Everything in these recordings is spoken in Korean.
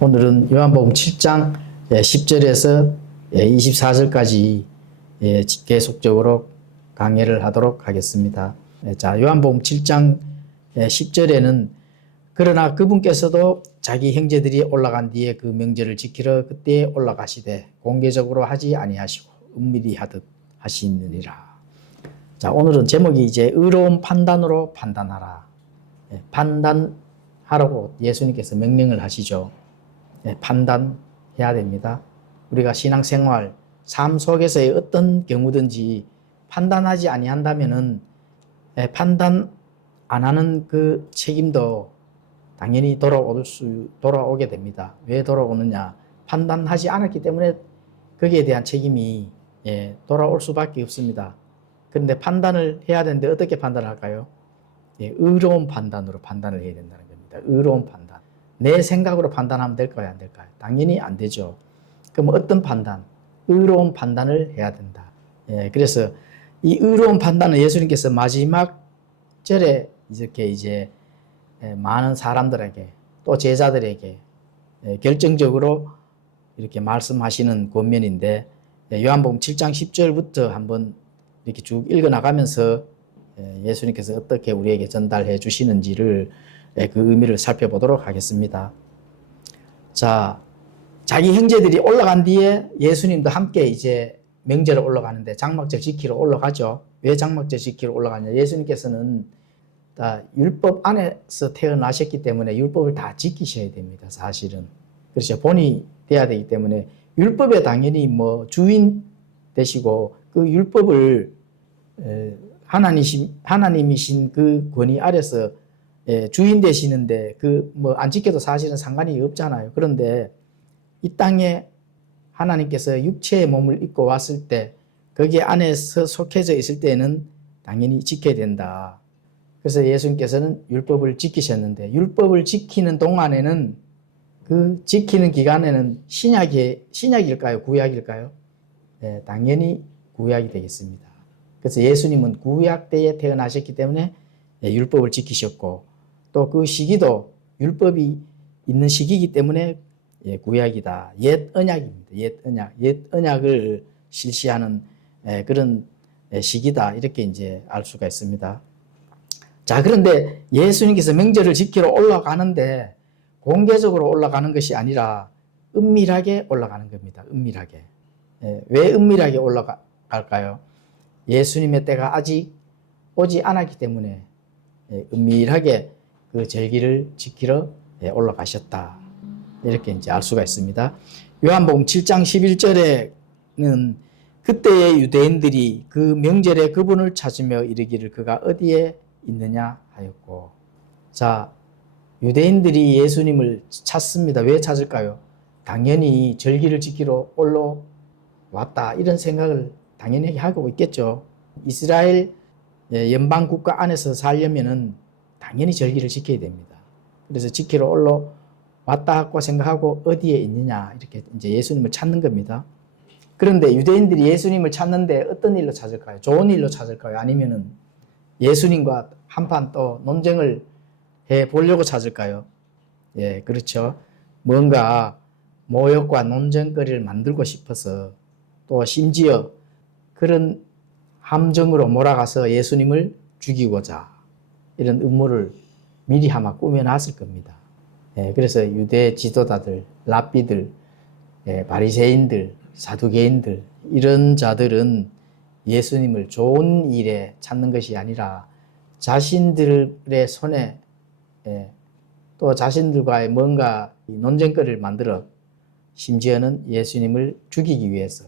오늘은 요한복음 7장 10절에서 24절까지 계속적으로 강해를 하도록 하겠습니다. 자, 요한복음 7장 10절에는 그러나 그분께서도 자기 형제들이 올라간 뒤에 그 명절을 지키러 그때에 올라가시되 공개적으로 하지 아니하시고 은밀히 하듯 하시느니라. 자, 오늘은 제목이 이제 의로운 판단으로 판단하라. 판단하라고 예수님께서 명령을 하시죠. 판단해야 됩니다. 우리가 신앙생활, 삶 속에서의 어떤 경우든지 판단하지 아니한다면은 판단 안 하는 그 책임도 당연히 돌아오게 됩니다. 왜 돌아오느냐? 판단하지 않았기 때문에 거기에 대한 책임이 돌아올 수밖에 없습니다. 그런데 판단을 해야 되는데 어떻게 판단을 할까요? 의로운 판단으로 판단을 해야 된다는 겁니다. 의로운 판단. 내 생각으로 판단하면 될까요? 안 될까요? 당연히 안 되죠. 그럼 어떤 판단? 의로운 판단을 해야 된다. 그래서 이 의로운 판단은 예수님께서 마지막 절에 이렇게 이제 많은 사람들에게 또 제자들에게 결정적으로 이렇게 말씀하시는 권면인데 요한복음 7장 10절부터 한번 이렇게 쭉 읽어 나가면서 예수님께서 어떻게 우리에게 전달해 주시는지를 그 의미를 살펴보도록 하겠습니다. 자, 자기 형제들이 올라간 뒤에 예수님도 함께 이제 명절에 올라가는데 장막절 지키러 올라가죠. 왜 장막절 지키러 올라가냐? 예수님께서는 다 율법 안에서 태어나셨기 때문에 율법을 다 지키셔야 됩니다. 사실은. 그렇죠. 본이 돼야 되기 때문에 율법에 당연히 뭐 주인 되시고 그 율법을 하나님이신 그 권위 아래서 주인 되시는데 그 뭐 안 지켜도 사실은 상관이 없잖아요. 그런데 이 땅에 하나님께서 육체의 몸을 입고 왔을 때 거기 안에서 속해져 있을 때는 당연히 지켜야 된다. 그래서 예수님께서는 율법을 지키셨는데 율법을 지키는 동안에는 그 지키는 기간에는 신약일까요? 구약일까요? 당연히 구약이 되겠습니다. 그래서 예수님은 구약 때에 태어나셨기 때문에 율법을 지키셨고 또 그 시기도 율법이 있는 시기이기 때문에 구약이다. 옛 언약입니다. 옛 언약을 실시하는 그런 시기다. 이렇게 이제 알 수가 있습니다. 자, 그런데 예수님께서 명절을 지키러 올라가는데 공개적으로 올라가는 것이 아니라 은밀하게 올라가는 겁니다. 은밀하게. 왜 은밀하게 올라갈까요? 예수님의 때가 아직 오지 않았기 때문에 은밀하게 그 절기를 지키러 올라가셨다. 이렇게 이제 알 수가 있습니다. 요한복음 7장 11절에는 그때의 유대인들이 그 명절에 그분을 찾으며 이르기를 그가 어디에 있느냐 하였고. 자, 유대인들이 예수님을 찾습니다. 왜 찾을까요? 당연히 절기를 지키러 올라왔다. 이런 생각을 당연히 하고 있겠죠. 이스라엘 연방 국가 안에서 살려면은 당연히 절기를 지켜야 됩니다. 그래서 지키러 올라왔다고 생각하고 어디에 있느냐 이렇게 이제 예수님을 찾는 겁니다. 그런데 유대인들이 예수님을 찾는데 어떤 일로 찾을까요? 좋은 일로 찾을까요? 아니면은 예수님과 한판 또 논쟁을 해 보려고 찾을까요? 그렇죠. 뭔가 모욕과 논쟁거리를 만들고 싶어서 또 심지어 그런 함정으로 몰아가서 예수님을 죽이고자 이런 음모를 미리 아마 꾸며놨을 겁니다. 그래서 유대 지도자들, 랍비들, 바리새인들, 사두개인들 이런 자들은 예수님을 좋은 일에 찾는 것이 아니라 자신들의 손에 또 자신들과의 뭔가 논쟁거리를 만들어 심지어는 예수님을 죽이기 위해서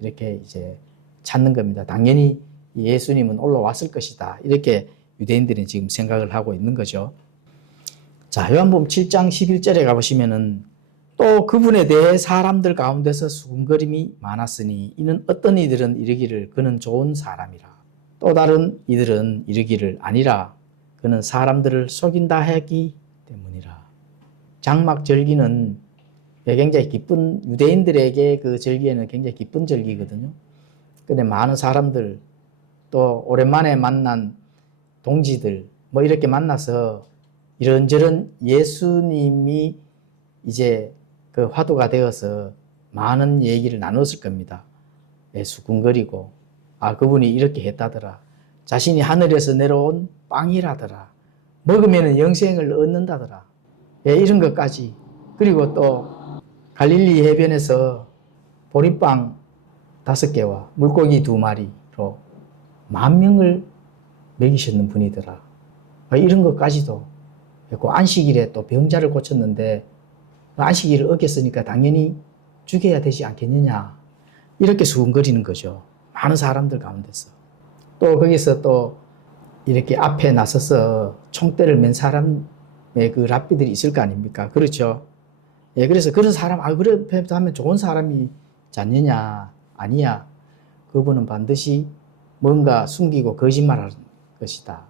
이렇게 이제 찾는 겁니다. 당연히 예수님은 올라왔을 것이다. 이렇게 유대인들은 지금 생각을 하고 있는 거죠. 자, 요한복음 7장 11절에 가보시면은 또 그분에 대해 사람들 가운데서 수군거림이 많았으니 이는 어떤 이들은 이르기를 그는 좋은 사람이라 또 다른 이들은 이르기를 아니라 그는 사람들을 속인다 하기 때문이라. 장막 절기는 굉장히 기쁜 유대인들에게 그 절기에는 굉장히 기쁜 절기거든요. 근데 많은 사람들 또 오랜만에 만난 동지들 뭐 이렇게 만나서 이런저런 예수님이 이제 그 화두가 되어서 많은 얘기를 나눴을 겁니다. 수군거리고, 아, 그분이 이렇게 했다더라. 자신이 하늘에서 내려온 빵이라더라. 먹으면 영생을 얻는다더라. 이런 것까지. 그리고 또 갈릴리 해변에서 보리빵 5개와 물고기 2마리로 10,000명을 먹이셨는 분이더라. 이런 것까지도 했고, 안식일에 또 병자를 고쳤는데 안식일을 어겼으니까 당연히 죽여야 되지 않겠느냐, 이렇게 수군거리는 거죠. 많은 사람들 가운데서. 또 거기서 또 이렇게 앞에 나서서 총대를 맨 사람의 그 랍비들이 있을 거 아닙니까? 그렇죠. 그래서 그런 사람, 그렇게 하면 좋은 사람이지 않느냐? 아니야. 그분은 반드시 뭔가 숨기고 거짓말하는 것이다.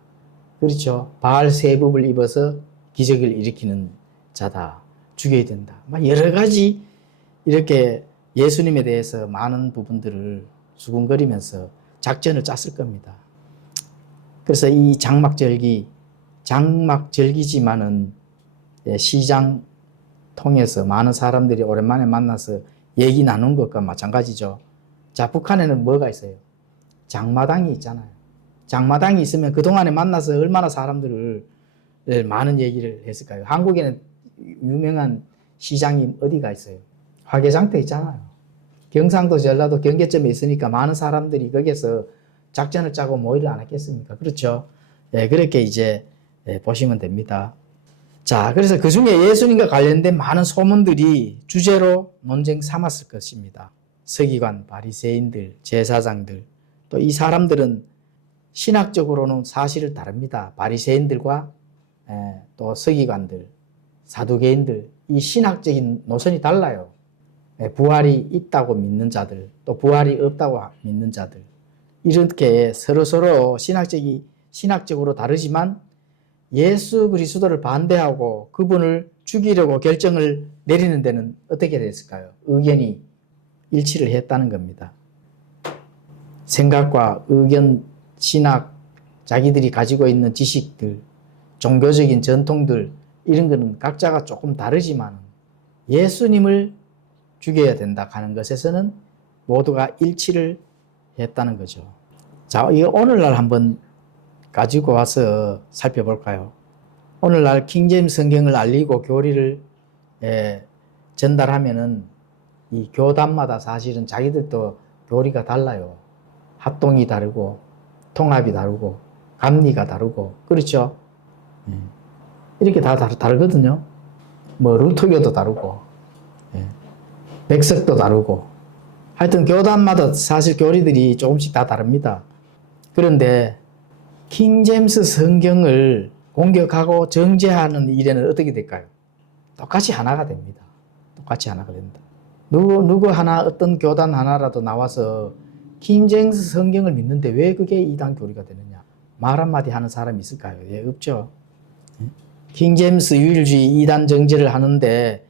그렇죠. 바알 세법을 입어서 기적을 일으키는 자다. 죽여야 된다. 여러 가지 이렇게 예수님에 대해서 많은 부분들을 수군거리면서 작전을 짰을 겁니다. 그래서 이 장막절기지만은 시장 통해서 많은 사람들이 오랜만에 만나서 얘기 나눈 것과 마찬가지죠. 자, 북한에는 뭐가 있어요? 장마당이 있잖아요. 장마당이 있으면 그동안에 만나서 얼마나 사람들을 많은 얘기를 했을까요? 한국에는 유명한 시장이 어디가 있어요? 화개장터 있잖아요. 경상도, 전라도 경계점에 있으니까 많은 사람들이 거기서 작전을 짜고 모의를 안 했겠습니까? 그렇죠. 그렇게 이제 보시면 됩니다. 자, 그래서 그 중에 예수님과 관련된 많은 소문들이 주제로 논쟁 삼았을 것입니다. 서기관, 바리새인들, 제사장들, 또 이 사람들은 신학적으로는 사실을 다릅니다. 바리새인들과 또 서기관들, 사두개인들, 이 신학적인 노선이 달라요. 부활이 있다고 믿는 자들, 또 부활이 없다고 믿는 자들, 이렇게 서로서로 신학적으로 다르지만 예수 그리스도를 반대하고 그분을 죽이려고 결정을 내리는 데는 어떻게 됐을까요? 의견이 일치를 했다는 겁니다. 생각과 의견, 신학, 자기들이 가지고 있는 지식들, 종교적인 전통들, 이런 거는 각자가 조금 다르지만 예수님을 죽여야 된다 하는 것에서는 모두가 일치를 했다는 거죠. 자, 이거 오늘날 한번 가지고 와서 살펴볼까요? 오늘날 킹제임스 성경을 알리고 교리를 전달하면은 이 교단마다 사실은 자기들도 교리가 달라요. 합동이 다르고 통합이 다르고 감리가 다르고, 그렇죠? 이렇게 다 다르거든요. 뭐 루터교도 다르고 백석도 다르고, 하여튼 교단마다 사실 교리들이 조금씩 다 다릅니다. 그런데 킹제임스 성경을 공격하고 정죄하는 일에는 어떻게 될까요? 똑같이 하나가 됩니다. 똑같이 하나가 된다. 누구 하나, 어떤 교단 하나라도 나와서 킹제임스 성경을 믿는데 왜 그게 이단 교리가 되느냐, 말 한마디 하는 사람이 있을까요? 없죠. 킹제임스 유일주의 이단 정죄를 하는데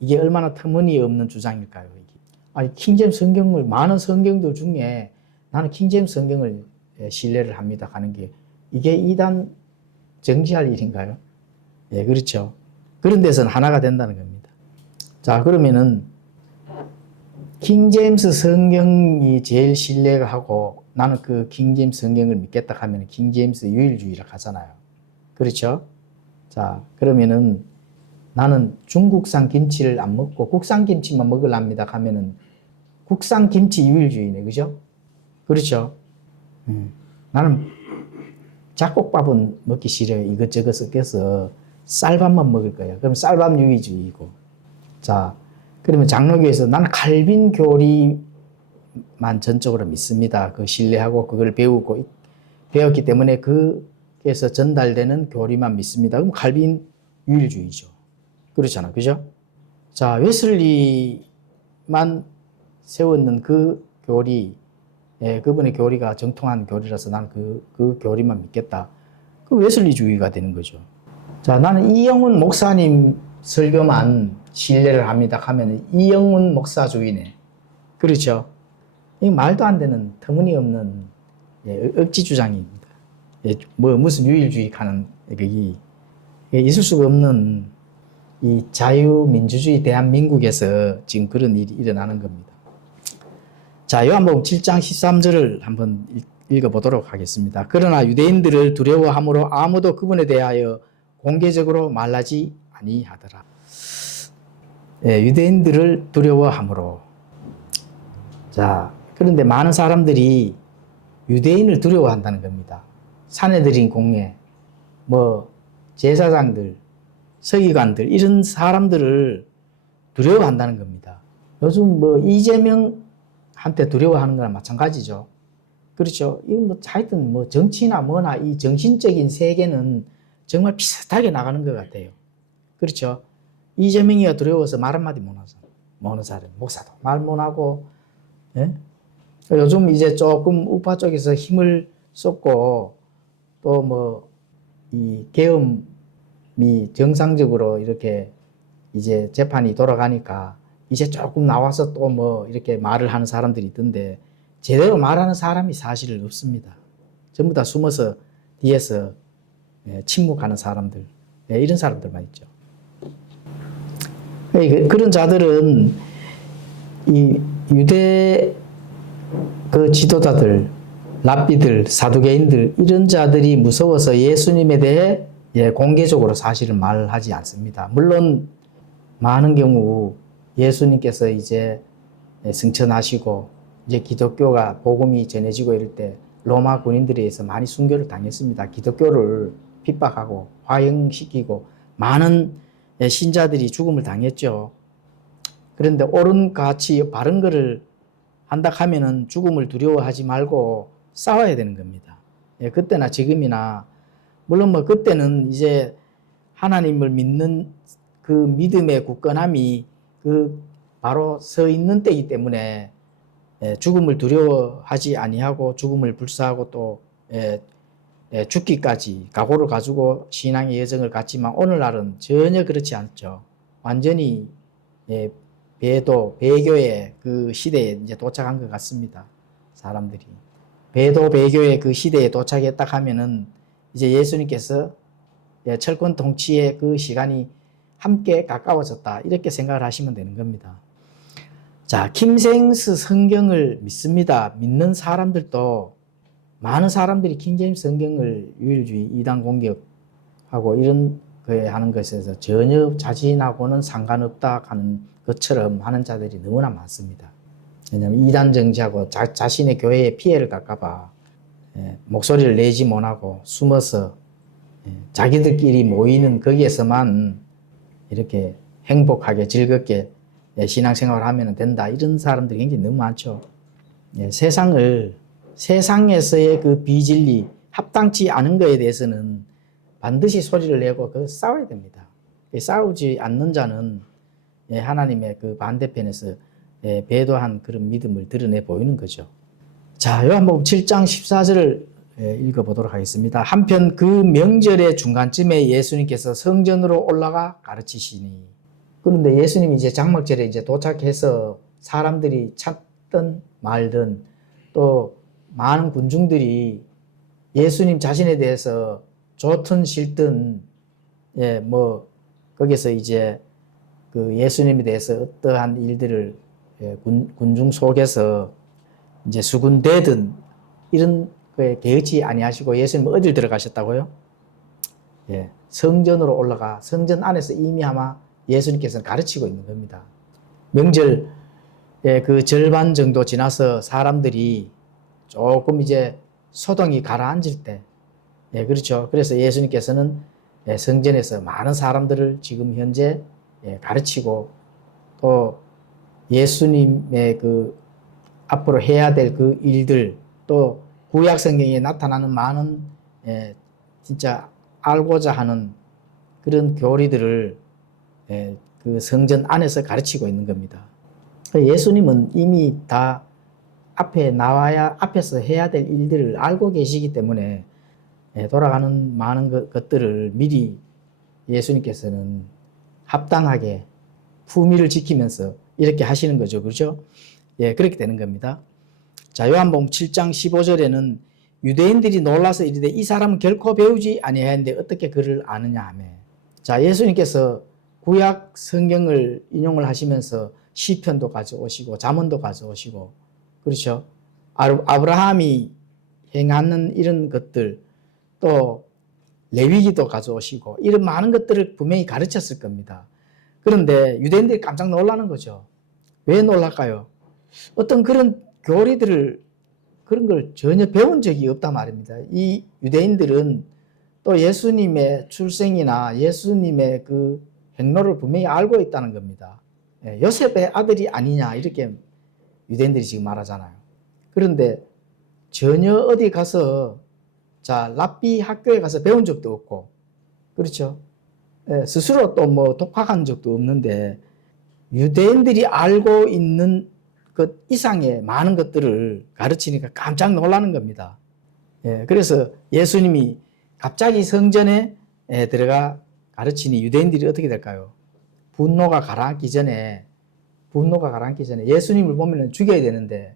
이게 얼마나 터무니없는 주장일까요? 아니, 킹제임스 성경을, 많은 성경들 중에 나는 킹제임스 성경을 신뢰를 합니다 하는 게 이게 이단 정지할 일인가요? 그렇죠. 그런 데서는 하나가 된다는 겁니다. 자, 그러면은 킹제임스 성경이 제일 신뢰가 하고 나는 그 킹제임스 성경을 믿겠다 하면 킹제임스 유일주의라고 하잖아요. 그렇죠? 자, 그러면은 나는 중국산 김치를 안 먹고 국산 김치만 먹으랍니다 하면은 국산 김치 유일주의네, 그죠? 그렇죠? 나는 잡곡밥은 먹기 싫어요. 이것저것 섞여서 쌀밥만 먹을 거야. 그럼 쌀밥 유일주의고. 자, 그러면 장로교에서 나는 칼빈 교리만 전적으로 믿습니다. 그 신뢰하고 그걸 배웠기 때문에 그에서 전달되는 교리만 믿습니다. 그럼 칼빈 유일주의죠. 그렇잖아, 그죠? 자, 웨슬리만 세웠는 그 교리, 그분의 교리가 정통한 교리라서 나는 그 교리만 믿겠다. 그 웨슬리주의가 되는 거죠. 자, 나는 이영훈 목사님 설교만 신뢰를 합니다 하면 이영훈 목사주의네. 그렇죠? 이 말도 안 되는 터무니없는 억지 주장입니다. 무슨 유일주의 하는, 있을 수가 없는 이 자유민주주의 대한민국에서 지금 그런 일이 일어나는 겁니다. 자, 요한복음 7장 13절을 한번 읽어보도록 하겠습니다. 그러나 유대인들을 두려워함으로 아무도 그분에 대하여 공개적으로 말하지 아니하더라. 유대인들을 두려워함으로. 자, 그런데 많은 사람들이 유대인을 두려워한다는 겁니다. 사내들인 공회, 제사장들, 서기관들, 이런 사람들을 두려워한다는 겁니다. 요즘 이재명한테 두려워하는 거랑 마찬가지죠. 그렇죠. 이건 하여튼 정치나 뭐나 이 정신적인 세계는 정말 비슷하게 나가는 것 같아요. 그렇죠. 이재명이가 두려워서 말 한마디 못하는 사람, 목사도 말 못하고, 예? 요즘 이제 조금 우파 쪽에서 힘을 쏟고, 또 이 계엄이 정상적으로 이렇게 이제 재판이 돌아가니까 이제 조금 나와서 또 이렇게 말을 하는 사람들이 있던데, 제대로 말하는 사람이 사실 없습니다. 전부 다 숨어서 뒤에서 침묵하는 사람들, 이런 사람들만 있죠. 그런 자들은 이 유대 그 지도자들, 랍비들, 사두개인들, 이런 자들이 무서워서 예수님에 대해 공개적으로 사실은 말하지 않습니다. 물론 많은 경우 예수님께서 이제 승천하시고 이제 기독교가 복음이 전해지고 이럴 때 로마 군인들에 의해서 많이 순교를 당했습니다. 기독교를 핍박하고 화형시키고 많은 신자들이 죽음을 당했죠. 그런데 옳은 가치, 바른 거를 한다 하면은 죽음을 두려워하지 말고 싸워야 되는 겁니다. 그때나 지금이나, 물론 그때는 이제 하나님을 믿는 그 믿음의 굳건함이 바로 서 있는 때이기 때문에 죽음을 두려워하지 아니하고 죽음을 불사하고 또 죽기까지 각오를 가지고 신앙의 여정을 갔지만, 오늘날은 전혀 그렇지 않죠. 완전히 배교의 그 시대에 이제 도착한 것 같습니다. 사람들이 배교의 그 시대에 도착했다 하면은 이제 예수님께서 철권 통치의 그 시간이 함께 가까워졌다, 이렇게 생각을 하시면 되는 겁니다. 자, 킹제임스 성경을 믿습니다. 믿는 사람들도, 많은 사람들이 킹제임스 성경을 유일주의, 이단 공격하고 이런 거에 하는 것에서 전혀 자신하고는 상관없다 하는 것처럼 하는 자들이 너무나 많습니다. 왜냐하면 이단 정치하고 자신의 교회에 피해를 갈까봐 목소리를 내지 못하고 숨어서 자기들끼리 모이는 거기에서만 이렇게 행복하게 즐겁게 신앙생활을 하면 된다, 이런 사람들이 굉장히 너무 많죠. 세상에서의 그 비진리, 합당치 않은 것에 대해서는 반드시 소리를 내고 싸워야 됩니다. 싸우지 않는 자는 하나님의 그 반대편에서 배도한 그런 믿음을 드러내 보이는 거죠. 자, 요한복음 7장 14절을 읽어보도록 하겠습니다. 한편 그 명절의 중간쯤에 예수님께서 성전으로 올라가 가르치시니. 그런데 예수님이 이제 장막절에 이제 도착해서 사람들이 찾든 말든 또 많은 군중들이 예수님 자신에 대해서 좋든 싫든 거기서 이제 그 예수님에 대해서 어떠한 일들을 군중 속에서 이제 수군대든 이런 거에 개의치 아니하시고, 예수님은 어딜 들어가셨다고요? 성전으로 올라가 성전 안에서 이미 아마 예수님께서는 가르치고 있는 겁니다. 명절 그 절반 정도 지나서 사람들이 조금 이제 소동이 가라앉을 때, 그렇죠. 그래서 예수님께서는 성전에서 많은 사람들을 지금 현재 가르치고, 또 예수님의 그 앞으로 해야 될 그 일들, 또 구약 성경에 나타나는 많은 진짜 알고자 하는 그런 교리들을 그 성전 안에서 가르치고 있는 겁니다. 예수님은 이미 다 앞에서 해야 될 일들을 알고 계시기 때문에 돌아가는 많은 것들을 미리 예수님께서는 합당하게 품위를 지키면서 이렇게 하시는 거죠. 그렇죠? 그렇게 되는 겁니다. 자, 요한복음 7장 15절에는 유대인들이 놀라서 이르되 이 사람은 결코 배우지 아니하였는데 어떻게 그를 아느냐 하며. 자, 예수님께서 구약 성경을 인용을 하시면서 시편도 가져오시고 잠언도 가져오시고 그렇죠. 아브라함이 행하는 이런 것들 또 레위기도 가져오시고 이런 많은 것들을 분명히 가르쳤을 겁니다. 그런데 유대인들이 깜짝 놀라는 거죠. 왜 놀랄까요? 어떤 그런 교리들을 그런 걸 전혀 배운 적이 없단 말입니다. 이 유대인들은 또 예수님의 출생이나 예수님의 그 행로를 분명히 알고 있다는 겁니다. 요셉의 아들이 아니냐 이렇게 유대인들이 지금 말하잖아요. 그런데 전혀 어디 가서 자 랍비 학교에 가서 배운 적도 없고 그렇죠. 스스로 또 뭐 독학한 적도 없는데 유대인들이 알고 있는 것 이상의 많은 것들을 가르치니까 깜짝 놀라는 겁니다. 그래서 예수님이 갑자기 성전에 들어가 가르치니 유대인들이 어떻게 될까요? 분노가 가라앉기 전에 예수님을 보면 죽여야 되는데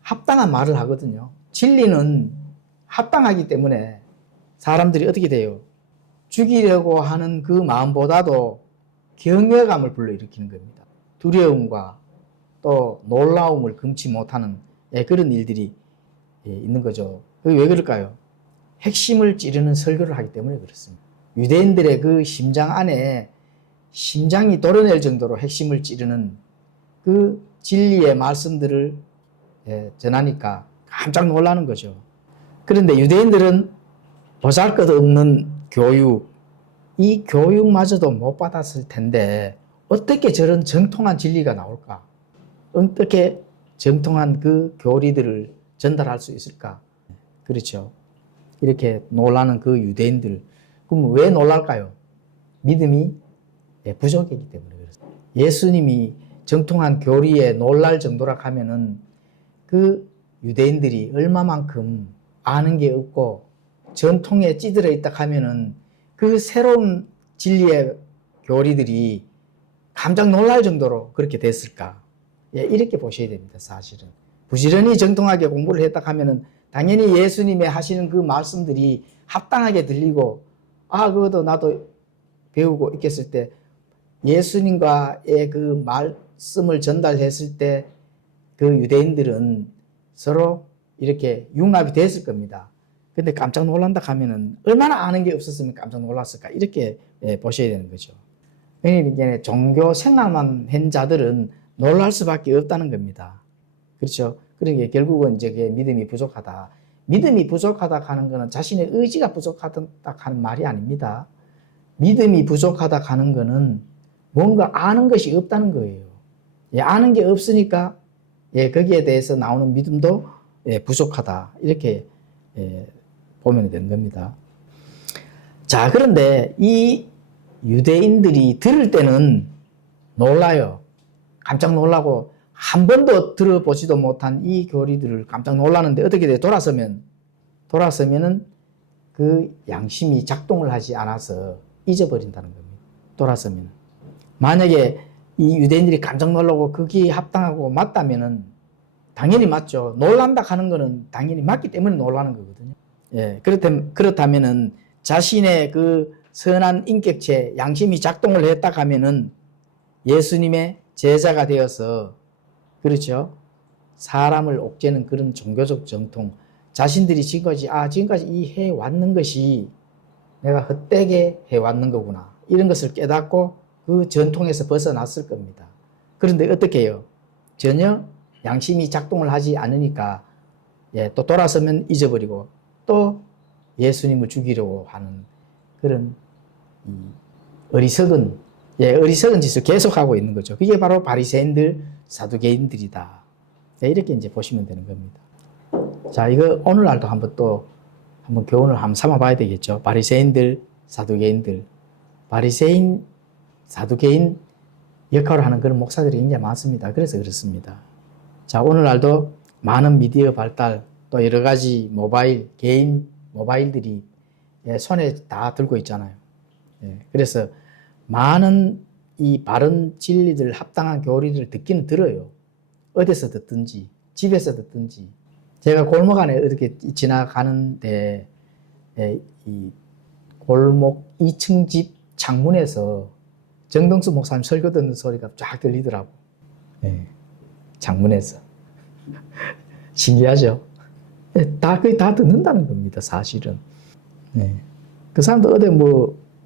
합당한 말을 하거든요. 진리는 합당하기 때문에 사람들이 어떻게 돼요? 죽이려고 하는 그 마음보다도 경외감을 불러일으키는 겁니다. 두려움과 또 놀라움을 금치 못하는 그런 일들이 있는 거죠. 그게 왜 그럴까요? 핵심을 찌르는 설교를 하기 때문에 그렇습니다. 유대인들의 그 심장 안에 심장이 도려낼 정도로 핵심을 찌르는 그 진리의 말씀들을 전하니까 깜짝 놀라는 거죠. 그런데 유대인들은 보잘것없는 교육, 이 교육마저도 못 받았을 텐데 어떻게 저런 정통한 진리가 나올까? 어떻게 정통한 그 교리들을 전달할 수 있을까? 그렇죠. 이렇게 놀라는 그 유대인들. 그럼 왜 놀랄까요? 믿음이 부족했기 때문에 그렇습니다. 예수님이 정통한 교리에 놀랄 정도라 하면은 그 유대인들이 얼마만큼 아는 게 없고 전통에 찌들어 있다 하면은 그 새로운 진리의 교리들이 깜짝 놀랄 정도로 그렇게 됐을까? 이렇게 보셔야 됩니다, 사실은. 부지런히 정통하게 공부를 했다 하면은 당연히 예수님의 하시는 그 말씀들이 합당하게 들리고, 그것도 나도 배우고 있겠을 때, 예수님과의 그 말씀을 전달했을 때, 그 유대인들은 서로 이렇게 융합이 됐을 겁니다. 근데 깜짝 놀란다 하면은 얼마나 아는 게 없었으면 깜짝 놀랐을까? 이렇게 보셔야 되는 거죠. 왜냐면 종교 생활만 한 자들은 놀랄 수밖에 없다는 겁니다. 그렇죠? 그러니까 결국은 이제 믿음이 부족하다. 믿음이 부족하다 하는 것은 자신의 의지가 부족하다 하는 말이 아닙니다. 믿음이 부족하다 하는 것은 뭔가 아는 것이 없다는 거예요. 아는 게 없으니까 거기에 대해서 나오는 믿음도 부족하다. 이렇게 보면 되는 겁니다. 자, 그런데 이 유대인들이 들을 때는 놀라요. 깜짝 놀라고 한 번도 들어보지도 못한 이 교리들을 깜짝 놀라는데 어떻게 돼? 돌아서면은 그 양심이 작동을 하지 않아서 잊어버린다는 겁니다. 돌아서면. 만약에 이 유대인들이 깜짝 놀라고 그게 합당하고 맞다면은 당연히 맞죠. 놀란다 하는 거는 당연히 맞기 때문에 놀라는 거거든요. 그렇다면은 자신의 그 선한 인격체, 양심이 작동을 했다 하면은 예수님의 제자가 되어서 그렇죠. 사람을 옥죄는 그런 종교적 정통, 자신들이 지금까지 이 해왔는 것이 내가 헛되게 해왔는 거구나. 이런 것을 깨닫고 그 전통에서 벗어났을 겁니다. 그런데 어떻게 해요? 전혀 양심이 작동을 하지 않으니까 또 돌아서면 잊어버리고 또 예수님을 죽이려고 하는 그런 어리석은 짓을 계속하고 있는 거죠. 그게 바로 바리새인들, 사두개인들이다. 이렇게 이제 보시면 되는 겁니다. 자, 이거 오늘날도 한번 교훈을 한번 삼아봐야 되겠죠. 바리새인들, 사두개인들. 바리새인, 사두개인 역할을 하는 그런 목사들이 굉장히 많습니다. 그래서 그렇습니다. 자, 오늘날도 많은 미디어 발달, 또 여러 가지 개인 모바일들이 손에 다 들고 있잖아요. 그래서 많은 이 바른 진리들, 합당한 교리를 듣기는 들어요. 어디서 듣든지, 집에서 듣든지. 제가 골목 안에 이렇게 지나가는데, 이 골목 2층 집 창문에서 정동수 목사님 설교 듣는 소리가 쫙 들리더라고. 예, 장문에서. 신기하죠? 예, 거의 다 듣는다는 겁니다, 사실은. 예. 그 사람도 어디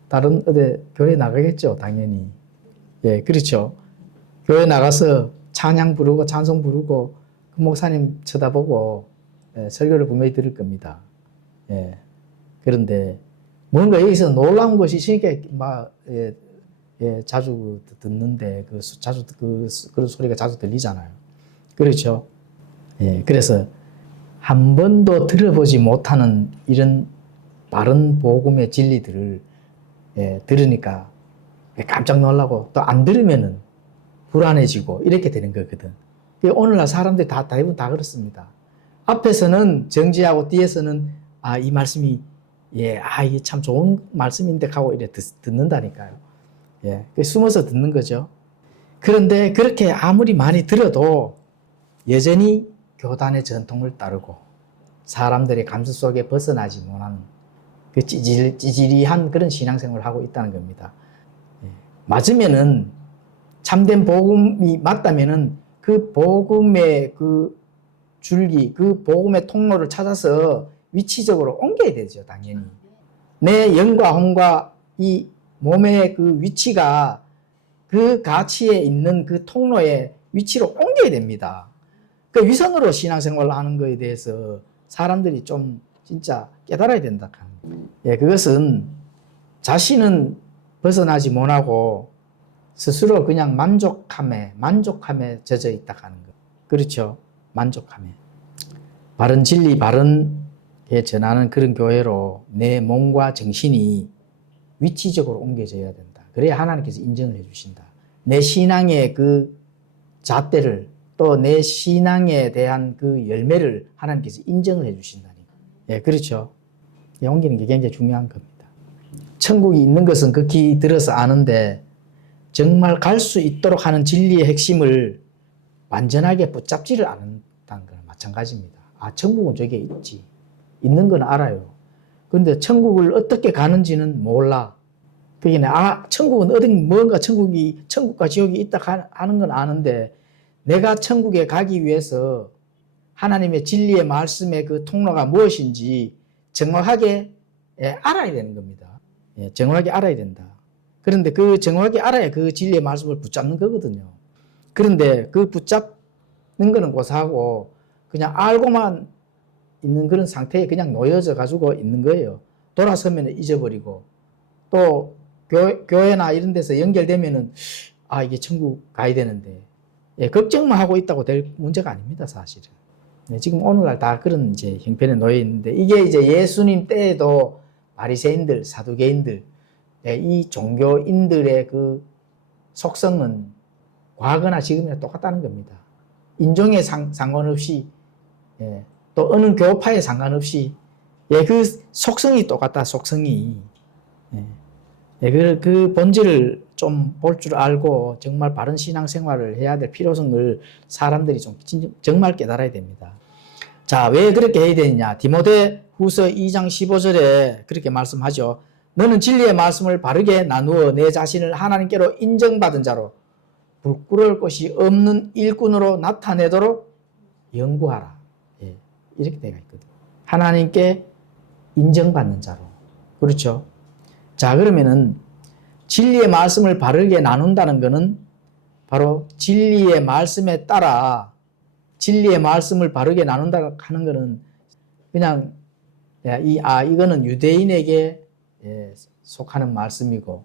다른 어디 교회 나가겠죠, 당연히. 예, 그렇죠. 교회 나가서 찬양 부르고 찬송 부르고 그 목사님 쳐다보고 설교를 분명히 들을 겁니다. 예. 그런데 뭔가 여기서 놀라운 것이 있으니까 자주 듣는데 그런 소리가 자주 들리잖아요. 그렇죠. 예. 그래서 한 번도 들어보지 못하는 이런 바른 복음의 진리들을 들으니까 깜짝 놀라고 또 안 들으면은 불안해지고 이렇게 되는 거거든. 오늘날 사람들이 대부분 다 그렇습니다. 앞에서는 정지하고 뒤에서는 이 말씀이 이게 참 좋은 말씀인데 하고 이렇게 듣는다니까요. 예, 숨어서 듣는 거죠. 그런데 그렇게 아무리 많이 들어도 여전히 교단의 전통을 따르고 사람들의 감수 속에 벗어나지 못하는 그 찌질이한 그런 신앙생활을 하고 있다는 겁니다. 예, 맞으면은 참된 복음이 맞다면은 그 복음의 그 줄기, 그 복음의 통로를 찾아서 위치적으로 옮겨야 되죠, 당연히. 내 영과 혼과 이 몸의 그 위치가 그 가치에 있는 그 통로의 위치로 옮겨야 됩니다. 그 위선으로 신앙생활을 하는 것에 대해서 사람들이 좀 진짜 깨달아야 된다. 예, 그것은 자신은 벗어나지 못하고 스스로 그냥 만족함에 젖어 있다 하는 것. 그렇죠? 만족함에. 바른 진리, 바른게 전하는 그런 교회로 내 몸과 정신이 위치적으로 옮겨져야 된다. 그래야 하나님께서 인정을 해주신다. 내 신앙의 그 잣대를 또 내 신앙에 대한 그 열매를 하나님께서 인정을 해주신다니까. 예, 그렇죠. 옮기는 게 굉장히 중요한 겁니다. 천국이 있는 것은 극히 들어서 아는데 정말 갈 수 있도록 하는 진리의 핵심을 완전하게 붙잡지를 않는다는 거랑 마찬가지입니다. 천국은 저게 있지. 있는 건 알아요. 그런데 천국을 어떻게 가는지는 몰라. 그러니까 천국은 뭔가 천국과 지옥이 있다 하는 건 아는데 내가 천국에 가기 위해서 하나님의 진리의 말씀의 그 통로가 무엇인지 정확하게 알아야 되는 겁니다. 정확하게 알아야 된다. 그런데 그 정확하게 알아야 그 진리의 말씀을 붙잡는 거거든요. 그런데 그 붙잡는 거는 고사하고 그냥 알고만 있는 그런 상태에 그냥 놓여져 가지고 있는 거예요. 돌아서면 잊어버리고 또 교회나 이런 데서 연결되면은 이게 천국 가야 되는데 걱정만 하고 있다고 될 문제가 아닙니다, 사실은. 지금 오늘날 다 그런 이제 형편에 놓여 있는데 이게 이제 예수님 때에도 바리새인들, 사두개인들 이 종교인들의 그 속성은 과거나 지금이나 똑같다는 겁니다. 인종에 상관없이 또 어느 교파에 상관없이 그 속성이 똑같다, 속성이. 그 본질을 좀 볼 줄 알고 정말 바른 신앙생활을 해야 될 필요성을 사람들이 좀 정말 깨달아야 됩니다. 자, 왜 그렇게 해야 되느냐? 디모데 후서 2장 15절에 그렇게 말씀하죠. 너는 진리의 말씀을 바르게 나누어 내 자신을 하나님께로 인정받은 자로 부끄러울 것이 없는 일꾼으로 나타내도록 연구하라. 이렇게 되어 있거든. 하나님께 인정받는 자로. 그렇죠? 자, 그러면은 진리의 말씀을 바르게 나눈다는 것은 바로 진리의 말씀에 따라 진리의 말씀을 바르게 나눈다 하는 것은 그냥 이거는 유대인에게 속하는 말씀이고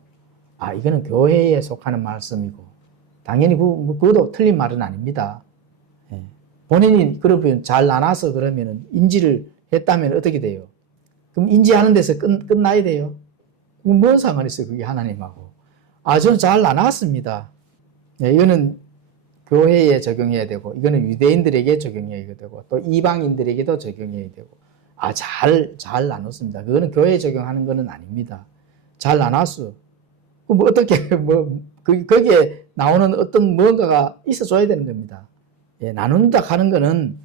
이거는 교회에 속하는 말씀이고 당연히 그것도 틀린 말은 아닙니다. 본인이 그러면 잘 나눠서 그러면 인지를 했다면 어떻게 돼요? 그럼 인지하는 데서 끝나야 돼요? 뭔 상관이 있어요, 그게 하나님하고. 저는 잘 나눴습니다. 이거는 교회에 적용해야 되고, 이거는 유대인들에게 적용해야 되고, 또 이방인들에게도 적용해야 되고, 잘 나눴습니다. 그거는 교회에 적용하는 거는 아닙니다. 잘 나눴어. 어떻게, 거기에 나오는 어떤 뭔가가 있어줘야 되는 겁니다. 나눈다 하는 거는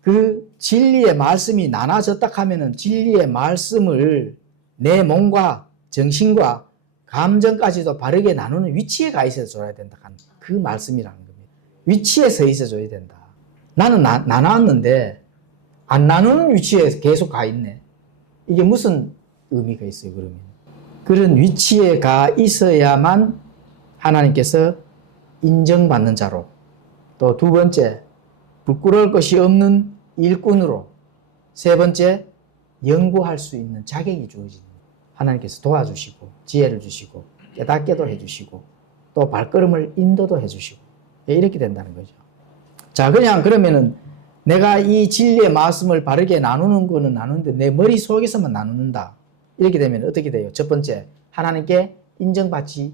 그 진리의 말씀이 나눠졌다 하면은 진리의 말씀을 내 몸과 정신과 감정까지도 바르게 나누는 위치에 가 있어 줘야 된다. 그 말씀이라는 겁니다. 위치에 서 있어 줘야 된다. 나는 나눴는데 안 나누는 위치에 계속 가 있네. 이게 무슨 의미가 있어요, 그러면? 그런 위치에 가 있어야만 하나님께서 인정받는 자로, 또 두 번째, 부끄러울 것이 없는 일꾼으로, 세 번째, 연구할 수 있는 자격이 주어집니다. 하나님께서 도와주시고 지혜를 주시고 깨닫게도 해주시고 또 발걸음을 인도도 해주시고 이렇게 된다는 거죠. 자, 그러면은 내가 이 진리의 말씀을 바르게 나누는 거는 나누는데 내 머릿속에서만 나누는다. 이렇게 되면 어떻게 돼요? 첫 번째, 하나님께 인정받지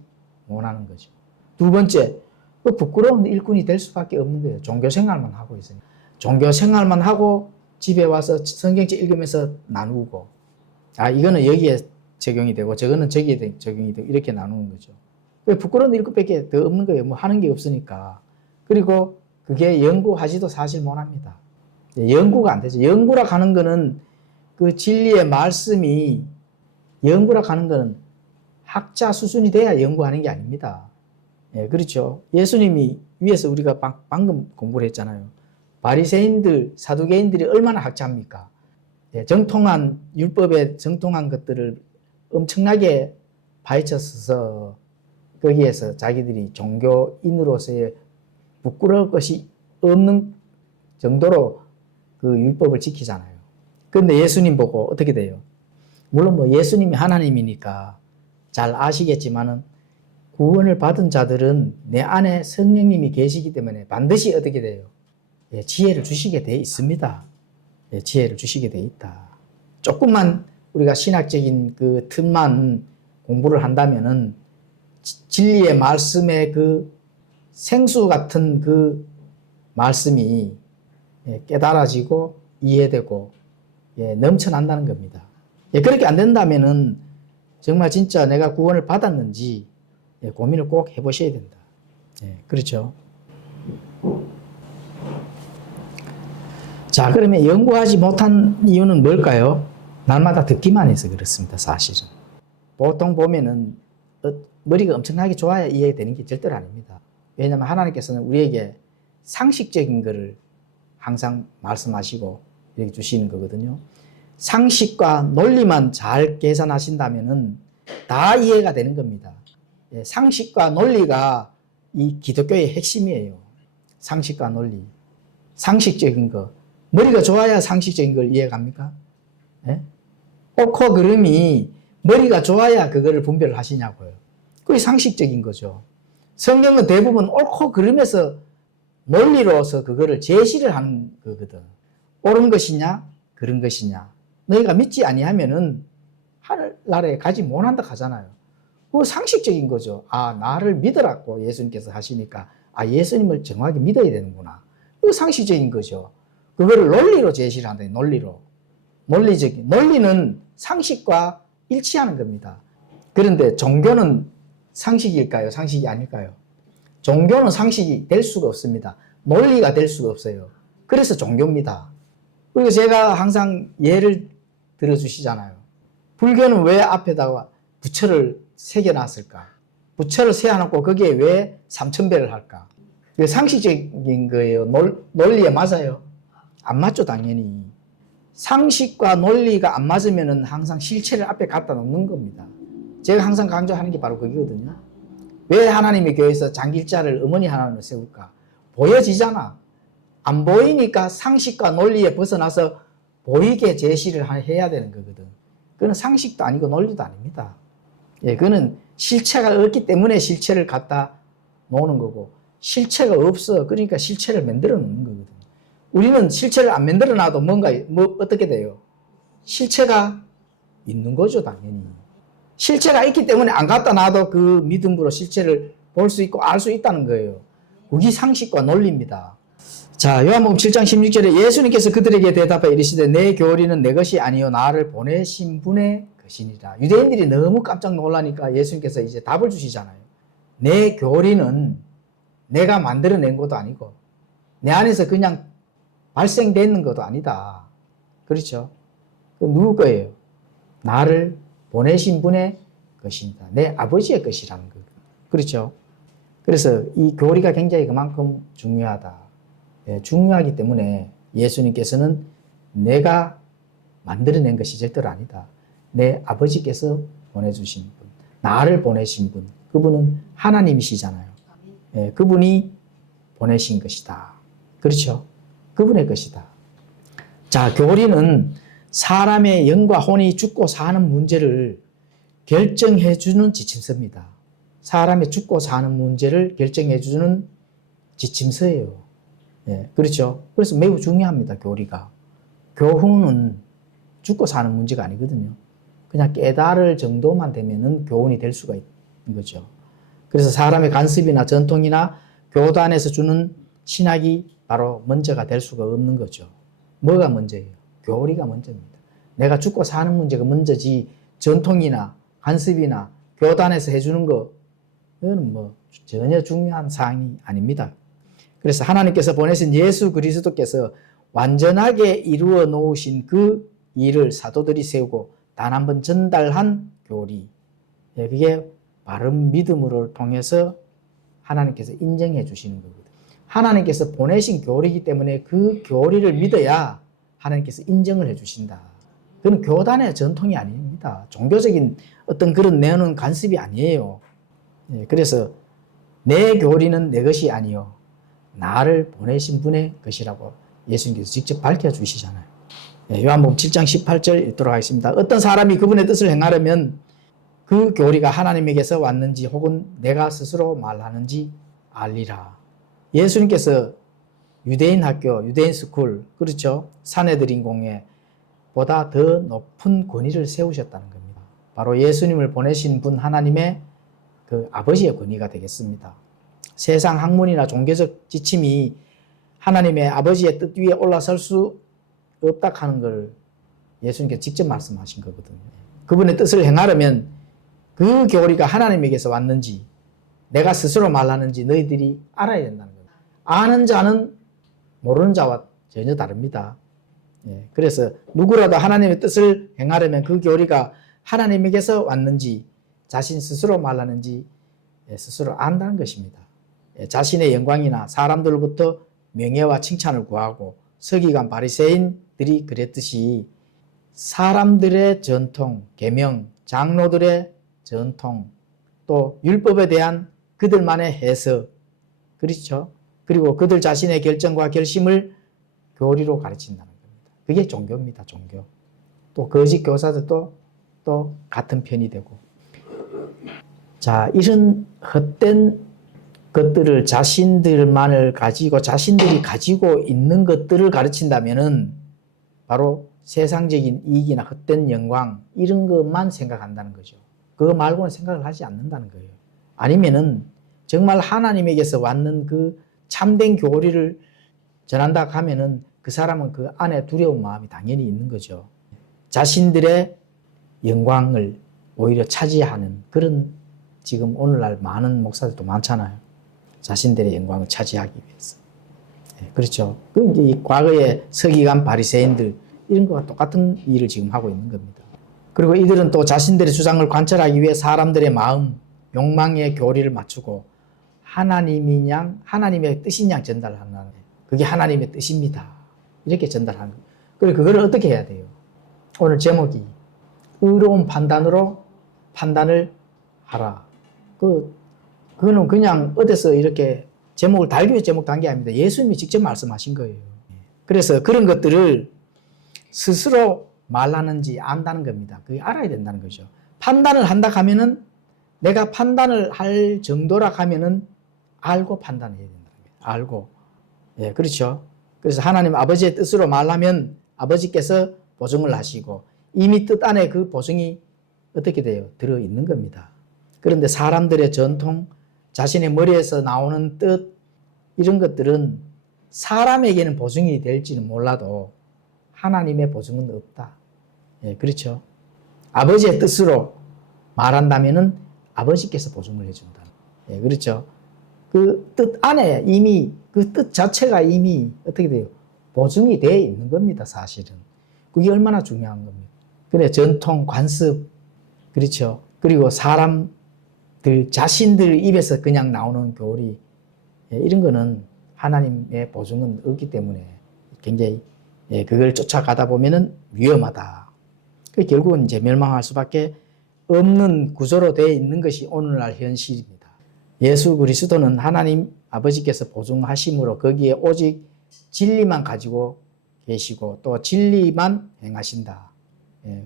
못하는 거죠. 두 번째, 부끄러운 일꾼이 될 수밖에 없는 거예요. 종교 생활만 하고 있으니까. 종교 생활만 하고 집에 와서 성경책 읽으면서 나누고, 이거는 여기에 적용이 되고 저거는 저기에 적용이 되고 이렇게 나누는 거죠. 부끄러운 일꾼밖에 더 없는 거예요. 뭐 하는 게 없으니까. 그리고 그게 연구하지도 사실 못합니다. 연구가 안 되죠. 연구라 하는 거는 그 진리의 말씀이, 연구라 하는 거는 학자 수준이 돼야 연구하는 게 아닙니다. 예, 그렇죠. 예수님이 위에서 우리가 방금 공부를 했잖아요. 바리새인들, 사두개인들이 얼마나 학자입니까? 예, 정통한 율법에 정통한 것들을 엄청나게 파헤쳤어서 거기에서 자기들이 종교인으로서의 부끄러울 것이 없는 정도로 그 율법을 지키잖아요. 그런데 예수님 보고 어떻게 돼요? 물론 뭐 예수님이 하나님이니까 잘 아시겠지만은 구원을 받은 자들은 내 안에 성령님이 계시기 때문에 반드시 어떻게 돼요? 예, 지혜를 주시게 돼 있습니다. 예, 지혜를 주시게 돼 있다. 조금만 우리가 신학적인 그 틈만 공부를 한다면은 진리의 말씀의 그 생수 같은 그 말씀이 깨달아지고 이해되고 넘쳐난다는 겁니다. 그렇게 안 된다면은 정말 진짜 내가 구원을 받았는지 고민을 꼭 해보셔야 된다. 그렇죠. 자, 그러면 연구하지 못한 이유는 뭘까요? 날마다 듣기만 해서 그렇습니다, 사실은. 보통 보면은 머리가 엄청나게 좋아야 이해되는 게 절대로 아닙니다. 왜냐하면 하나님께서는 우리에게 상식적인 것을 항상 말씀하시고 이렇게 주시는 거거든요. 상식과 논리만 잘 계산하신다면은 다 이해가 되는 겁니다. 상식과 논리가 이 기독교의 핵심이에요. 상식과 논리. 상식적인 거. 머리가 좋아야 상식적인 걸 이해갑니까? 옳고 그름이 머리가 좋아야 그거를 분별을 하시냐고요. 그게 상식적인 거죠. 성경은 대부분 옳고 그름에서 논리로서 그거를 제시를 하는 거거든. 옳은 것이냐, 그런 것이냐. 너희가 믿지 아니하면은 하늘나라에 가지 못한다 하잖아요. 그거 상식적인 거죠. 나를 믿으라고 예수님께서 하시니까, 예수님을 정확히 믿어야 되는구나. 이거 상식적인 거죠. 그거를 논리로 제시를 한다, 논리로. 논리는 상식과 일치하는 겁니다. 그런데 종교는 상식일까요? 상식이 아닐까요? 종교는 상식이 될 수가 없습니다. 논리가 될 수가 없어요. 그래서 종교입니다. 그리고 제가 항상 예를 들어주시잖아요. 불교는 왜 앞에다가 부처를 새겨놨을까? 부처를 세워놓고 거기에 왜 3000배를 할까? 이게 상식적인 거예요. 논리에 맞아요? 안 맞죠, 당연히. 상식과 논리가 안 맞으면 항상 실체를 앞에 갖다 놓는 겁니다. 제가 항상 강조하는 게 바로 그거거든요. 왜 하나님의 교회에서 장길자를 어머니 하나님을 세울까? 보여지잖아. 안 보이니까 상식과 논리에 벗어나서 보이게 제시를 해야 되는 거거든. 그건 상식도 아니고 논리도 아닙니다. 그거는 실체가 없기 때문에 실체를 갖다 놓는 거고, 실체가 없어. 그러니까 실체를 만들어 놓는 거거든. 우리는 실체를 안 만들어 놔도 어떻게 돼요? 실체가 있는 거죠, 당연히. 실체가 있기 때문에 안 갖다 놔도 그 믿음으로 실체를 볼 수 있고 알 수 있다는 거예요. 그게 상식과 논리입니다. 자, 요한복음 7장 16절에 예수님께서 그들에게 대답하여 이르시되 내 교리는 내 것이 아니요 나를 보내신 분의 것이니라. 유대인들이 너무 깜짝 놀라니까 예수님께서 이제 답을 주시잖아요. 내 교리는 내가 만들어낸 것도 아니고 내 안에서 그냥 발생되는 것도 아니다. 그렇죠? 그 누구 거예요? 나를 보내신 분의 것입니다. 내 아버지의 것이라는 거. 그렇죠? 그래서 이 교리가 굉장히 그만큼 중요하다. 예, 중요하기 때문에 예수님께서는 내가 만들어낸 것이 절대로 아니다. 내 아버지께서 보내주신 분, 나를 보내신 분, 그분은 하나님이시잖아요. 예, 그분이 보내신 것이다. 그렇죠? 그분의 것이다. 자, 교리는 사람의 영과 혼이 죽고 사는 문제를 결정해주는 지침서입니다. 사람의 죽고 사는 문제를 결정해주는 지침서예요. 예, 그렇죠? 그래서 매우 중요합니다, 교리가. 교훈은 죽고 사는 문제가 아니거든요. 그냥 깨달을 정도만 되면은 교훈이 될 수가 있는 거죠. 그래서 사람의 관습이나 전통이나 교단에서 주는 신학이 바로 먼저가 될 수가 없는 거죠. 뭐가 먼저예요? 교리가 먼저입니다. 내가 죽고 사는 문제가 먼저지 전통이나 관습이나 교단에서 해주는 거 이거는 뭐 전혀 중요한 사항이 아닙니다. 그래서 하나님께서 보내신 예수 그리스도께서 완전하게 이루어 놓으신 그 일을 사도들이 세우고 단 한 번 전달한 교리, 그게 바른 믿음으로 통해서 하나님께서 인정해 주시는 거거든요. 하나님께서 보내신 교리이기 때문에 그 교리를 믿어야 하나님께서 인정을 해 주신다. 그건 교단의 전통이 아닙니다. 종교적인 어떤 그런 내놓은 관습이 아니에요. 그래서 내 교리는 내 것이 아니요 나를 보내신 분의 것이라고 예수님께서 직접 밝혀주시잖아요. 요한복음 7장 18절 읽도록 하겠습니다. 어떤 사람이 그분의 뜻을 행하려면 그 교리가 하나님에게서 왔는지 혹은 내가 스스로 말하는지 알리라. 예수님께서 유대인 학교, 유대인 스쿨, 그렇죠? 사내들인 공회 보다 더 높은 권위를 세우셨다는 겁니다. 바로 예수님을 보내신 분 하나님의 그 아버지의 권위가 되겠습니다. 세상 학문이나 종교적 지침이 하나님의 아버지의 뜻 위에 올라설 수 없다 하는 걸 예수님께서 직접 말씀하신 거거든요. 그분의 뜻을 행하려면 그 교리가 하나님에게서 왔는지 내가 스스로 말하는지 너희들이 알아야 된다는 거예요. 아는 자는 모르는 자와 전혀 다릅니다. 그래서 누구라도 하나님의 뜻을 행하려면 그 교리가 하나님에게서 왔는지 자신 스스로 말하는지 스스로 안다는 것입니다. 자신의 영광이나 사람들로부터 명예와 칭찬을 구하고 서기관 바리새인들이 그랬듯이 사람들의 전통, 계명, 장로들의 전통, 또 율법에 대한 그들만의 해석, 그렇죠? 그리고 그들 자신의 결정과 결심을 교리로 가르친다는 겁니다. 그게 종교입니다, 종교. 또 거짓 교사들도 또 같은 편이 되고. 자, 이런 헛된 것들을 자신들만을 가지고 자신들이 가지고 있는 것들을 가르친다면은 바로 세상적인 이익이나 헛된 영광 이런 것만 생각한다는 거죠. 그거 말고는 생각을 하지 않는다는 거예요. 아니면은 정말 하나님에게서 왔는 그 참된 교리를 전한다 하면은 그 사람은 그 안에 두려운 마음이 당연히 있는 거죠. 자신들의 영광을 오히려 차지하는 그런 지금 오늘날 많은 목사들도 많잖아요. 자신들의 영광을 차지하기 위해서. 그렇죠. 그 이제 과거의 서기관 바리새인들 이런 거와 똑같은 일을 지금 하고 있는 겁니다. 그리고 이들은 또 자신들의 주장을 관철하기 위해 사람들의 마음, 욕망의 교리를 맞추고 하나님의 뜻인 양 전달하는 거예요. 그게 하나님의 뜻입니다. 이렇게 전달하는 거예요. 그리고 그걸 어떻게 해야 돼요? 오늘 제목이 의로운 판단으로 판단을 하라. 그거는 그냥 어디서 이렇게 제목을 달기 위해 제목 단 게 아닙니다. 예수님이 직접 말씀하신 거예요. 그래서 그런 것들을 스스로 말하는지 안다는 겁니다. 그게 알아야 된다는 거죠. 판단을 한다 하면은 내가 판단을 할 정도라 하면은 알고 판단해야 된다는 거예요. 알고. 예, 그렇죠. 그래서 하나님 아버지의 뜻으로 말하면 아버지께서 보증을 하시고 이미 뜻 안에 그 보증이 어떻게 돼요? 들어있는 겁니다. 그런데 사람들의 전통, 자신의 머리에서 나오는 뜻 이런 것들은 사람에게는 보증이 될지는 몰라도 하나님의 보증은 없다. 예, 그렇죠. 아버지의 뜻으로 말한다면은 아버지께서 보증을 해준다. 예, 그렇죠. 그 뜻 안에 이미 그 뜻 자체가 이미 어떻게 돼요? 보증이 되어 있는 겁니다, 사실은. 그게 얼마나 중요한 겁니까? 그래, 전통, 관습, 그렇죠. 그리고 사람들 자신들 입에서 그냥 나오는 교리, 이런 거는 하나님의 보증은 없기 때문에 굉장히 그걸 쫓아가다 보면은 위험하다. 결국은 이제 멸망할 수밖에 없는 구조로 되어 있는 것이 오늘날 현실입니다. 예수 그리스도는 하나님 아버지께서 보증하심으로 거기에 오직 진리만 가지고 계시고 또 진리만 행하신다.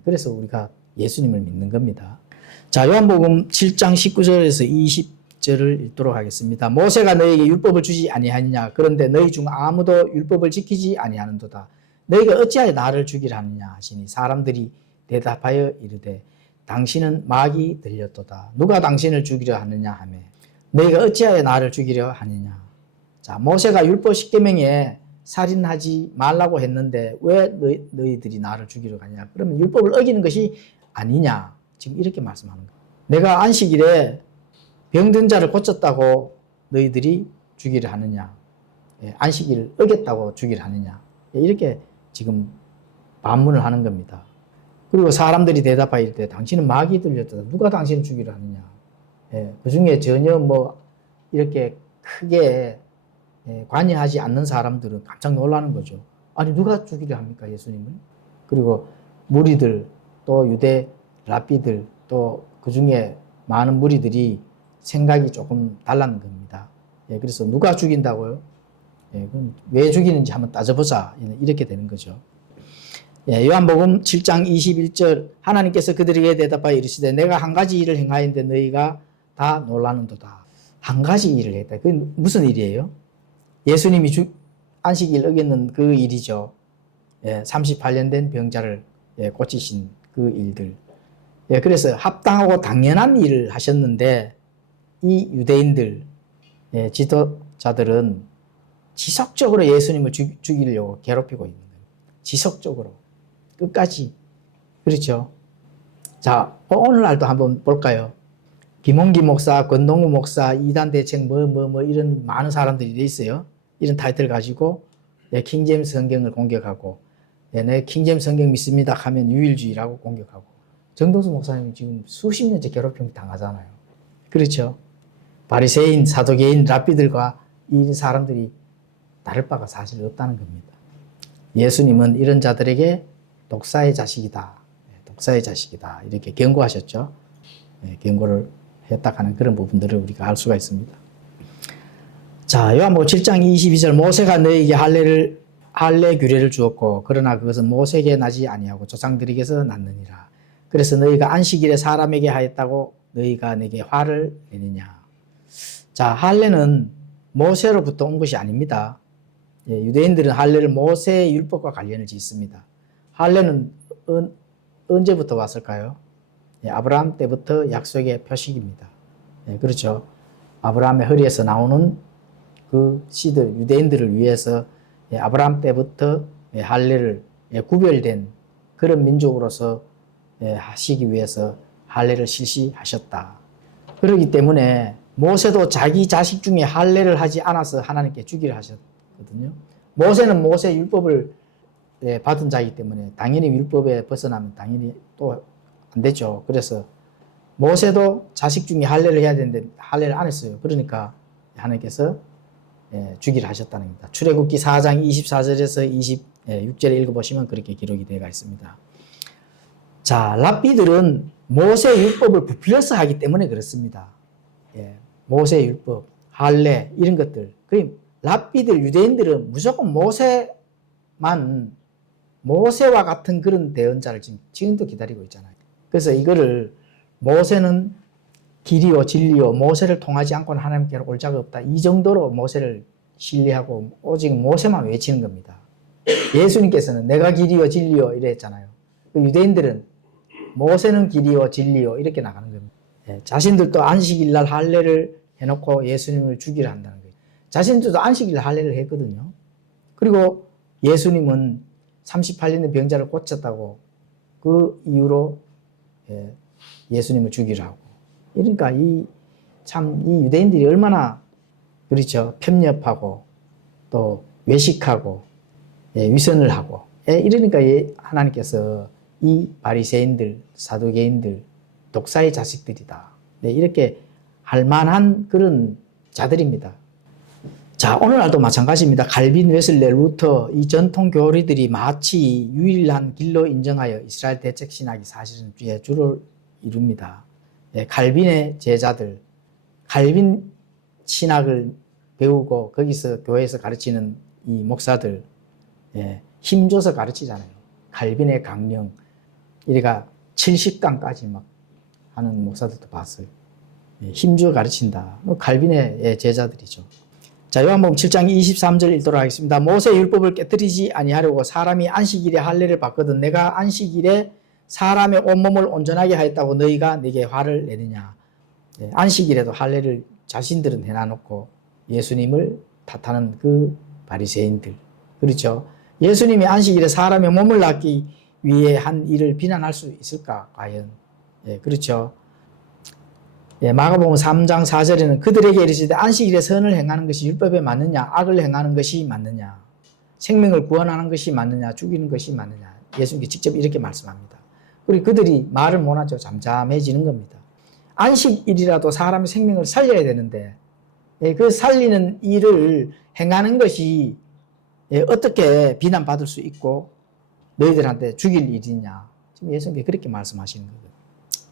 그래서 우리가 예수님을 믿는 겁니다. 자, 요한복음 7장 19절에서 20절을 읽도록 하겠습니다. 모세가 너에게 율법을 주지 아니하느냐? 그런데 너희 중 아무도 율법을 지키지 아니하는도다. 너희가 어찌하여 나를 죽이려 하느냐 하시니 사람들이 대답하여 이르되 당신은 마귀 들렸도다. 누가 당신을 죽이려 하느냐 하며 너희가 어찌하여 나를 죽이려 하느냐. 자, 모세가 율법 10계명에 살인하지 말라고 했는데 왜 너희들이 나를 죽이려 하냐. 그러면 율법을 어기는 것이 아니냐. 지금 이렇게 말씀하는 거예요. 내가 안식일에 병든 자를 고쳤다고 너희들이 죽이려 하느냐. 안식일을 어겼다고 죽이려 하느냐. 이렇게 지금 반문을 하는 겁니다. 그리고 사람들이 대답하일 때 당신은 마귀 들렸다. 누가 당신을 죽이려 하느냐. 그 중에 전혀 이렇게 크게 관여하지 않는 사람들은 깜짝 놀라는 거죠. 아니 누가 죽이려 합니까 예수님을? 그리고 무리들 또 유대 랍비들 또 그 중에 많은 무리들이 생각이 조금 달랐는 겁니다. 그래서 누가 죽인다고요? 그럼 왜 죽이는지 한번 따져보자. 이렇게 되는 거죠. 요한복음 7장 21절 하나님께서 그들에게 대답하여 이르시되 내가 한 가지 일을 행하였는데 너희가 다 놀라는도다. 한 가지 일을 했다. 그게 무슨 일이에요? 예수님이 안식일 어겼는 그 일이죠. 38년 된 병자를 고치신 그 일들. 그래서 합당하고 당연한 일을 하셨는데 이 유대인들 지도자들은 지속적으로 예수님을 죽이려고 괴롭히고 있는 거예요. 지속적으로 끝까지. 그렇죠. 자, 오늘날도 한번 볼까요? 김홍기 목사, 권동우 목사, 이단 대책 이런 많은 사람들이 있어요. 이런 타이틀 가지고 킹제임스 성경을 공격하고 내 킹제임스 성경 믿습니다 하면 유일주의라고 공격하고 정동수 목사님이 지금 수십 년째 괴롭힘 당하잖아요. 그렇죠. 바리새인, 사도계인, 랍비들과 이 사람들이 다를 바가 사실 없다는 겁니다. 예수님은 이런 자들에게 독사의 자식이다. 독사의 자식이다. 이렇게 경고하셨죠. 경고를 했다 하는 그런 부분들을 우리가 알 수가 있습니다. 자, 요한복음 7장 22절 모세가 너에게 할례 규례를 주었고 그러나 그것은 모세에게 나지 아니하고 조상들에게서 났느니라. 그래서 너희가 안식일에 사람에게 하였다고 너희가 내게 화를 내느냐. 자, 할례는 모세로부터 온 것이 아닙니다. 유대인들은 할례를 모세의 율법과 관련을 짓습니다. 할례는 언제부터 왔을까요? 아브라함 때부터 약속의 표식입니다. 그렇죠. 아브라함의 허리에서 나오는 그 씨드 유대인들을 위해서 아브라함 때부터 할례를 구별된 그런 민족으로서 하시기 위해서 할례를 실시하셨다. 그렇기 때문에 모세도 자기 자식 중에 할례를 하지 않아서 하나님께 주기를 하셨거든요. 모세는 모세 율법을 받은 자이기 때문에 당연히 율법에 벗어나면 당연히 또 안 되죠. 그래서 모세도 자식 중에 할례를 해야 되는데 할례를 안 했어요. 그러니까 하나님께서 주기를 하셨다는 겁니다. 출애굽기 4장 24절에서 26절에 읽어보시면 그렇게 기록이 되어 있습니다. 자, 랍비들은 모세 율법을 부풀려서 하기 때문에 그렇습니다. 모세 율법, 할례 이런 것들. 그 랍비들, 유대인들은 무조건 모세와 같은 그런 대언자를 지금도 기다리고 있잖아요. 그래서 이거를 모세는 길이요 진리요 모세를 통하지 않고는 하나님께로 올 자가 없다. 이 정도로 모세를 신뢰하고 오직 모세만 외치는 겁니다. 예수님께서는 내가 길이요 진리요 이랬잖아요. 유대인들은 모세는 길이요 진리요 이렇게 나가는 겁니다. 자신들도 안식일날 할례를 해놓고 예수님을 죽이려 한다는 거예요. 자신들도 안식일날 할례를 했거든요. 그리고 예수님은 38년 된 병자를 고쳤다고 그 이유로 예수님을 죽이려 하고. 그러니까 이 유대인들이 얼마나 그렇죠. 편협하고 또 외식하고 위선을 하고 이러니까 하나님께서 이 바리새인들, 사두개인들 독사의 자식들이다. 네, 이렇게 할 만한 그런 자들입니다. 자, 오늘날도 마찬가지입니다. 칼빈, 웨슬레, 루터 이 전통 교리들이 마치 유일한 길로 인정하여 이스라엘 대책 신학이 사실은 주를 이룹니다. 예, 칼빈의 제자들, 칼빈 신학을 배우고 거기서 교회에서 가르치는 이 목사들, 예, 힘줘서 가르치잖아요. 칼빈의 강령, 이래가 70강까지 막 하는 목사들도 봤어요. 예, 힘줘 가르친다. 칼빈의 제자들이죠. 자, 요한복음 7장 23절 읽도록 하겠습니다. 모세 율법을 깨뜨리지 아니하려고 사람이 안식일에 할례를 받거든 내가 안식일에 사람의 온몸을 온전하게 하였다고 너희가 내게 화를 내느냐. 예, 안식일에도 할례를 자신들은 해놔놓고 예수님을 탓하는 그 바리새인들. 그렇죠. 예수님이 안식일에 사람의 몸을 낫기 위해 한 일을 비난할 수 있을까 과연. 예, 그렇죠. 예, 마가복음 3장 4절에는 그들에게 이르시되 안식일에 선을 행하는 것이 율법에 맞느냐 악을 행하는 것이 맞느냐 생명을 구원하는 것이 맞느냐 죽이는 것이 맞느냐 예수님께 직접 이렇게 말씀합니다. 그리고 그들이 말을 못하죠. 잠잠해지는 겁니다. 안식일이라도 사람의 생명을 살려야 되는데 예, 그 살리는 일을 행하는 것이 예, 어떻게 비난받을 수 있고 너희들한테 죽일 일이냐 지금 예수님께 그렇게 말씀하시는 거예요.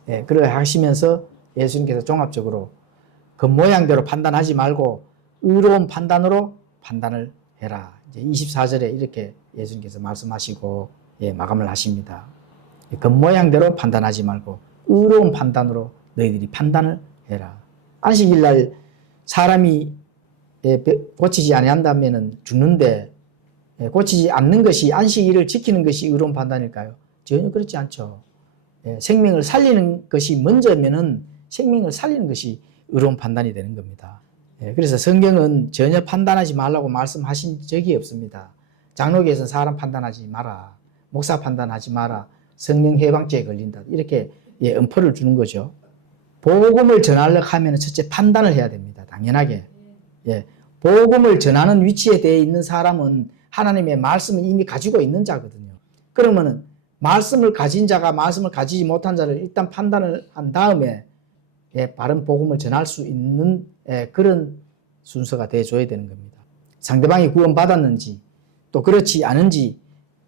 예, 그래 하시면서 예수님께서 종합적으로 겉모양대로 판단하지 말고 의로운 판단으로 판단을 해라. 이제 24절에 이렇게 예수님께서 말씀하시고 예, 마감을 하십니다. 겉모양대로 판단하지 말고 의로운 판단으로 너희들이 판단을 해라. 안식일 날 사람이 예, 고치지 아니한다면 죽는데 예, 고치지 않는 것이 안식일을 지키는 것이 의로운 판단일까요? 전혀 그렇지 않죠. 예, 생명을 살리는 것이 먼저면은 생명을 살리는 것이 의로운 판단이 되는 겁니다. 예, 그래서 성경은 전혀 판단하지 말라고 말씀하신 적이 없습니다. 장로교에서는 사람 판단하지 마라. 목사 판단하지 마라. 성령 해방죄에 걸린다. 이렇게 예, 엄포를 주는 거죠. 복음을 전하려고 하면 첫째 판단을 해야 됩니다. 당연하게. 예, 복음을 전하는 위치에 대해 있는 사람은 하나님의 말씀을 이미 가지고 있는 자거든요. 그러면은 말씀을 가진 자가 말씀을 가지지 못한 자를 일단 판단을 한 다음에 예, 바른 복음을 전할 수 있는 예, 그런 순서가 되어줘야 되는 겁니다. 상대방이 구원받았는지 또 그렇지 않은지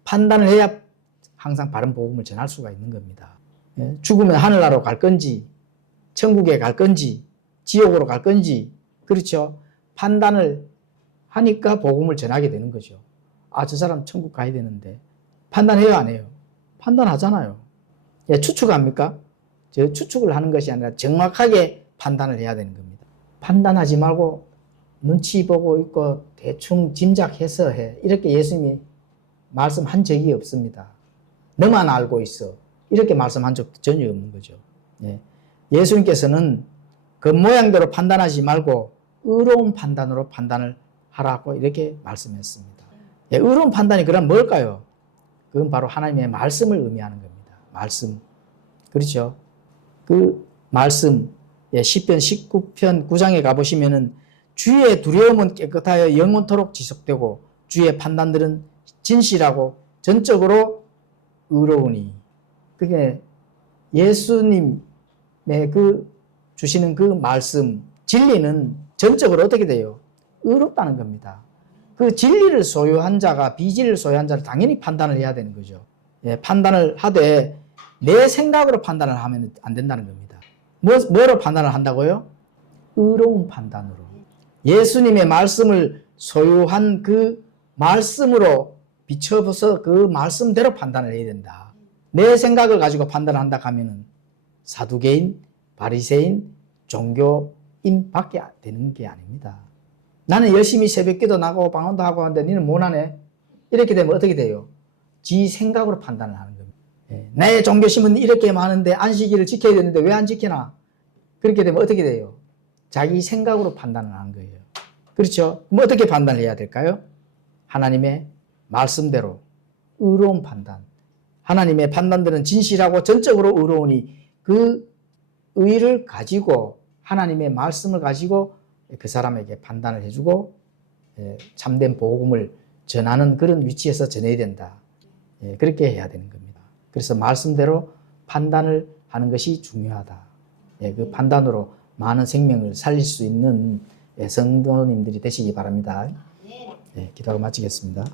판단을 해야 항상 바른 복음을 전할 수가 있는 겁니다. 예, 죽으면 하늘나라로 갈 건지 천국에 갈 건지 지옥으로 갈 건지 그렇죠. 판단을 하니까 복음을 전하게 되는 거죠. 아, 저 사람 천국 가야 되는데 판단해요 안 해요? 판단하잖아요. 예, 추측합니까? 저 추측을 하는 것이 아니라 정확하게 판단을 해야 되는 겁니다. 판단하지 말고 눈치 보고 있고 대충 짐작해서 해. 이렇게 예수님이 말씀한 적이 없습니다. 너만 알고 있어. 이렇게 말씀한 적도 전혀 없는 거죠. 예. 예수님께서는 겉모양대로 판단하지 말고 의로운 판단으로 판단을 하라고 이렇게 말씀했습니다. 예, 의로운 판단이 그럼 뭘까요? 그건 바로 하나님의 말씀을 의미하는 겁니다. 말씀. 그렇죠? 그 말씀, 예, 시편 19편 9장에 가보시면은 주의 두려움은 깨끗하여 영원토록 지속되고 주의 판단들은 진실하고 전적으로 의로우니. 그게 예수님의 그 주시는 그 말씀, 진리는 전적으로 어떻게 돼요? 의롭다는 겁니다. 그 진리를 소유한 자가 비진리를 소유한 자를 당연히 판단을 해야 되는 거죠. 예, 판단을 하되 내 생각으로 판단을 하면 안 된다는 겁니다. 뭐로 판단을 한다고요? 의로운 판단으로. 예수님의 말씀을 소유한 그 말씀으로 비춰서 그 말씀대로 판단을 해야 된다. 내 생각을 가지고 판단을 한다 하면은 사두개인, 바리새인, 종교인 밖에 되는 게 아닙니다. 나는 열심히 새벽기도 나가고 방언도 하고 하는데 너는 못하네? 이렇게 되면 어떻게 돼요? 지 생각으로 판단을 하는 겁니다. 예, 나의 종교심은 이렇게 많은데 안식일을 지켜야 되는데 왜 안 지키나? 그렇게 되면 어떻게 돼요? 자기 생각으로 판단을 하는 거예요. 그렇죠? 그럼 어떻게 판단을 해야 될까요? 하나님의 말씀대로 의로운 판단. 하나님의 판단들은 진실하고 전적으로 의로우니 그 의를 가지고 하나님의 말씀을 가지고 그 사람에게 판단을 해주고 참된 복음을 전하는 그런 위치에서 전해야 된다. 그렇게 해야 되는 겁니다. 그래서 말씀대로 판단을 하는 것이 중요하다. 예, 그 판단으로 많은 생명을 살릴 수 있는 예, 성도님들이 되시기 바랍니다. 예, 기도하고 마치겠습니다.